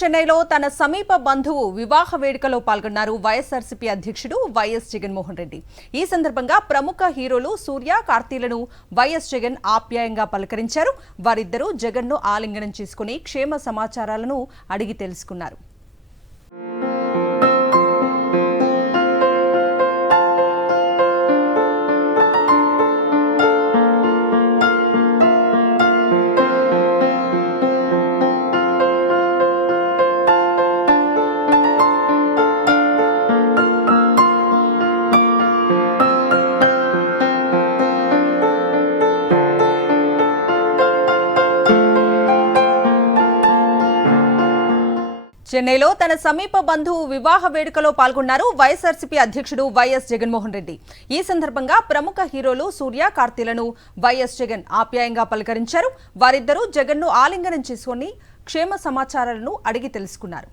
చెన్నైలో తన సమీప బంధువు వివాహ వేడుకలో పాల్గొన్నారు వైఎస్ఆర్సీపీ అధ్యక్షుడు వైఎస్ జగన్మోహన్ రెడ్డి. ఈ సందర్భంగా ప్రముఖ హీరోలు సూర్య, కార్తీలను వైఎస్ జగన్ ఆప్యాయంగా పలకరించారు. వారిద్దరూ జగన్ను ఆలింగనం చేసుకుని క్షేమ సమాచారాలను అడిగి తెలుసుకున్నారు. చెన్నైలో తన సమీప బంధువు వివాహ వేడుకలో పాల్గొన్నారు వైఎస్ఆర్సీపీ అధ్యక్షుడు వైఎస్ జగన్మోహన్ రెడ్డి. ఈ సందర్భంగా ప్రముఖ హీరోలు సూర్య, కార్తీలను వైఎస్ జగన్ ఆప్యాయంగా పలకరించారు. వారిద్దరూ జగన్ను ఆలింగనం చేసుకుని క్షేమ సమాచారాలను అడిగి తెలుసుకున్నారు.